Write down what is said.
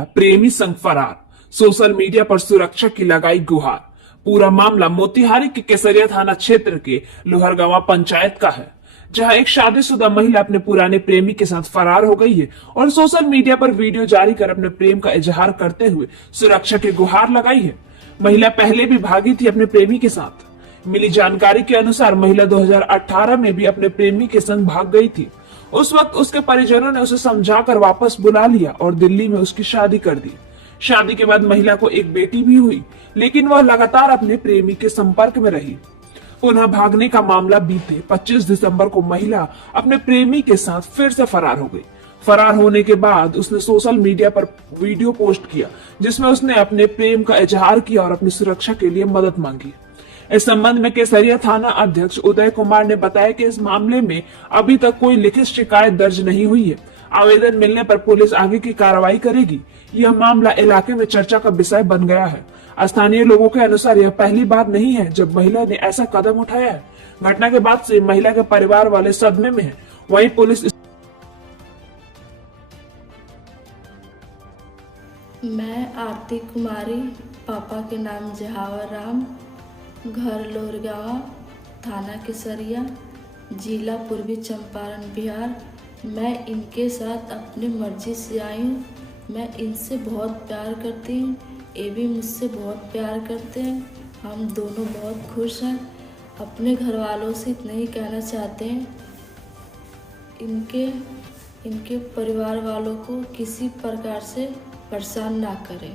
बेटा प्रेमी संग फरार, सोशल मीडिया पर सुरक्षा की लगाई गुहार। पूरा मामला मोतिहारी के केसरिया थाना क्षेत्र के लोहरगांवा पंचायत का है, जहां एक शादीशुदा महिला अपने पुराने प्रेमी के साथ फरार हो गई है और सोशल मीडिया पर वीडियो जारी कर अपने प्रेम का इजहार करते हुए सुरक्षा की गुहार लगाई है। महिला पहले भी भागी थी अपने प्रेमी के साथ। मिली जानकारी के अनुसार महिला 2018 में भी अपने प्रेमी के संग भाग गई थी। उस वक्त उसके परिजनों ने उसे समझाकर वापस बुला लिया और दिल्ली में उसकी शादी कर दी। शादी के बाद महिला को एक बेटी भी हुई, लेकिन वह लगातार अपने प्रेमी के संपर्क में रही। पुनः भागने का मामला बीते 25 दिसंबर को महिला अपने प्रेमी के साथ फिर से फरार हो गई। फरार होने के बाद उसने सोशल मीडिया पर वीडियो पोस्ट किया, जिसमें उसने अपने प्रेम का इजहार किया और अपनी सुरक्षा के लिए मदद मांगी। इस संबंध में केसरिया थाना अध्यक्ष उदय कुमार ने बताया कि इस मामले में अभी तक कोई लिखित शिकायत दर्ज नहीं हुई है। आवेदन मिलने पर पुलिस आगे की कार्रवाई करेगी। यह मामला इलाके में चर्चा का विषय बन गया है। स्थानीय लोगों के अनुसार यह पहली बार नहीं है जब महिला ने ऐसा कदम उठाया है। घटना के बाद से महिला के परिवार वाले सदमे में हैं। वहीं पुलिस मैं आरती कुमारी, पापा के नाम जहावर राम, घर लोहरगांवा, थाना केसरिया, जिला पूर्वी चंपारण, बिहार। मैं इनके साथ अपनी मर्जी से आई हूँ। मैं इनसे बहुत प्यार करती हूँ, ये भी मुझसे बहुत प्यार करते हैं। हम दोनों बहुत खुश हैं। अपने घर वालों से इतना ही कहना चाहते हैं, इनके परिवार वालों को किसी प्रकार से परेशान ना करें।